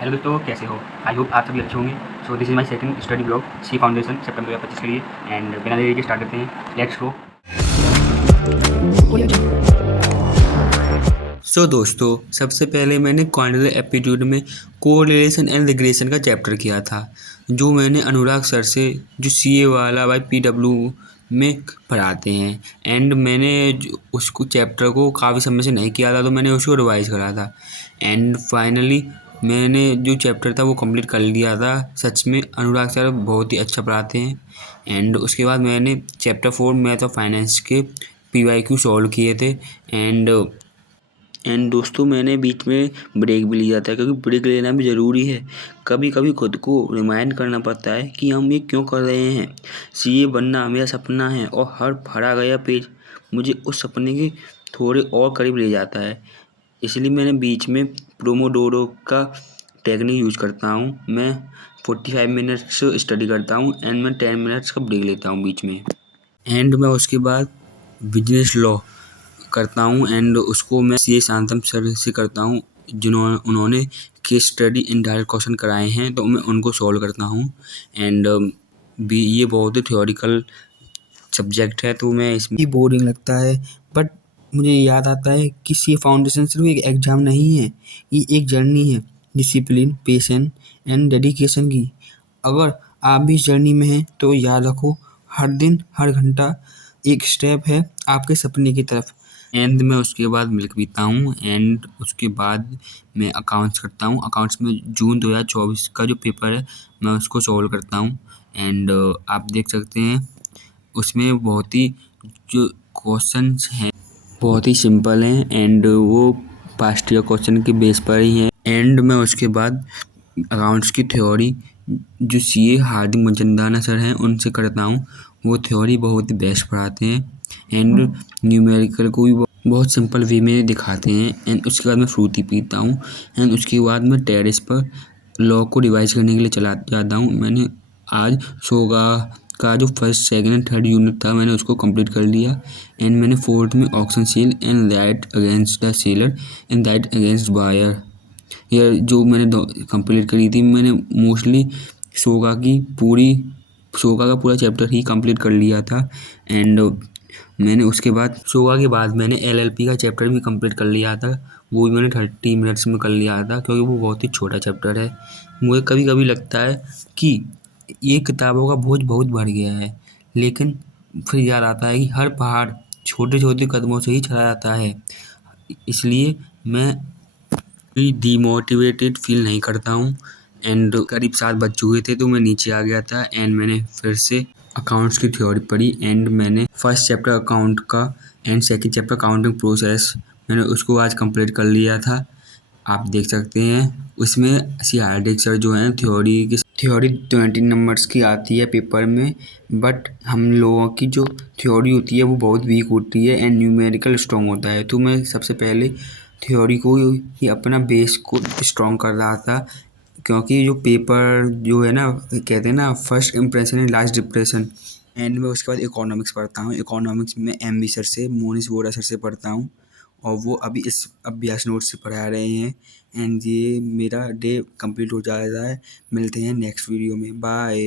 Hello दोस्तों, कैसे हो? आई होप आप सभी अच्छे होंगे। So this is my second study blog C foundation सितंबर 2025 के लिए। एंड बिना देरी के स्टार्ट करते हैं। Let's go. दोस्तों, सबसे पहले मैंने क्वांटिटेटिव एप्टीट्यूड में कोरिलेशन एंड रिग्रेशन का चैप्टर किया था, जो मैंने अनुराग सर से, जो सीए वाला बाई पीडब्ल्यू में पढ़ाते हैं। एंड मैंने उसको चैप्टर को काफ़ी समय से नहीं किया था, तो मैंने उसको रिवाइज करा था। एंड फाइनली मैंने जो चैप्टर था वो कंप्लीट कर लिया था। सच में अनुराग सर बहुत ही अच्छा पढ़ाते हैं। एंड उसके बाद मैंने चैप्टर 4 मैथ और फाइनेंस के PYQ सॉल्व किए थे। एंड दोस्तों, मैंने बीच में ब्रेक भी लिया था, क्योंकि ब्रेक लेना भी ज़रूरी है। कभी कभी खुद को रिमाइंड करना पड़ता है कि हम ये क्यों कर रहे हैं। सीए बनना मेरा सपना है, और हर भरा गया पेज मुझे उस सपने के थोड़े और करीब ले जाता है। इसलिए मैंने बीच में प्रोमोडोरो का टेक्निक यूज करता हूँ। मैं 45 मिनट्स स्टडी करता हूँ एंड मैं 10 मिनट्स का ब्रेक लेता हूँ बीच में। एंड मैं उसके बाद बिजनेस लॉ करता हूँ, एंड उसको मैं सीए शांतम सर से करता हूँ, उन्होंने case study in direct question कराए हैं, तो मैं उनको सॉल्व करता हूँ। एंड भी ये बहुत ही थ्योरिकल सब्जेक्ट है, तो मैं इसमें बोरिंग लगता है। बट मुझे याद आता है कि सीए फाउंडेशन सिर्फ एक एग्ज़ाम नहीं है, ये एक जर्नी है डिसिप्लिन, पेशेंस एंड डेडिकेशन की। अगर आप भी इस जर्नी में हैं तो याद रखो, हर दिन हर घंटा एक स्टेप है आपके सपने की तरफ। एंड मैं उसके बाद मिल्क पीता हूँ, एंड उसके बाद मैं अकाउंट्स करता हूँ। अकाउंट्स में जून 2024 का जो पेपर है मैं उसको सॉल्व करता हूँ। एंड आप देख सकते हैं उसमें बहुत ही जो क्वेश्चंस हैं बहुत ही सिंपल हैं, एंड वो पास्ट ईयर क्वेश्चन के बेस पर ही हैं। एंड मैं उसके बाद अकाउंट्स की थ्योरी जो सीए हार्दिक मंचंदाना सर हैं उनसे करता हूँ। वो थ्योरी बहुत ही बेस्ट पढ़ाते हैं, एंड न्यूमेरिकल को भी बहुत सिंपल वे में दिखाते हैं। एंड उसके बाद मैं फ्रूटी पीता हूँ, एंड उसके बाद मैं टेरेस पर लॉ को रिवाइज करने के लिए चला जाता हूँ। मैंने आज सोगा का जो first second and third unit था मैंने उसको कंप्लीट कर लिया। एंड मैंने फोर्थ में auction sale and right against the seller and right against buyer, यह जो मैंने कंप्लीट करी थी। मैंने मोस्टली सोगा का पूरा चैप्टर ही कंप्लीट कर लिया था। एंड मैंने उसके बाद सोगा के बाद मैंने LLP का चैप्टर भी कंप्लीट कर लिया था। वो भी मैंने 30 मिनट्स में कर लिया था, क्योंकि वो बहुत ही छोटा चैप्टर है। मुझे कभी कभी लगता है कि ये किताबों का बोझ बहुत बढ़ गया है, लेकिन फिर याद आता है कि हर पहाड़ छोटे छोटे कदमों से ही चला जाता है। इसलिए मैं डीमोटिवेटेड फील नहीं करता हूँ। एंड करीब 7 बज चुके थे, तो मैं नीचे आ गया था, एंड मैंने फिर से अकाउंट्स की थ्योरी पढ़ी। एंड मैंने फर्स्ट चैप्टर अकाउंट का and second chapter counting process मैंने उसको आज कंप्लीट कर लिया था। आप देख सकते हैं उसमें सी हार्दिक सर जो हैं थ्योरी 20 नंबर्स की आती है पेपर में, बट हम लोगों की जो थ्योरी होती है वो बहुत वीक होती है एंड न्यूमेरिकल स्ट्रॉन्ग होता है। तो मैं सबसे पहले थ्योरी को ही अपना बेस को स्ट्रॉन्ग कर रहा था, क्योंकि जो पेपर जो है ना, कहते हैं ना, first impression and last depression. And मैं उसके बाद इकोनॉमिक्स पढ़ता हूँ। इकोनॉमिक्स में MB सर से, मोनिश वोरा सर से पढ़ता हूँ, और वो अभी इस अभ्यास नोट से पढ़ा रहे हैं। एंड ये मेरा डे कंप्लीट हो जा रहा है। मिलते हैं नेक्स्ट वीडियो में। बाय।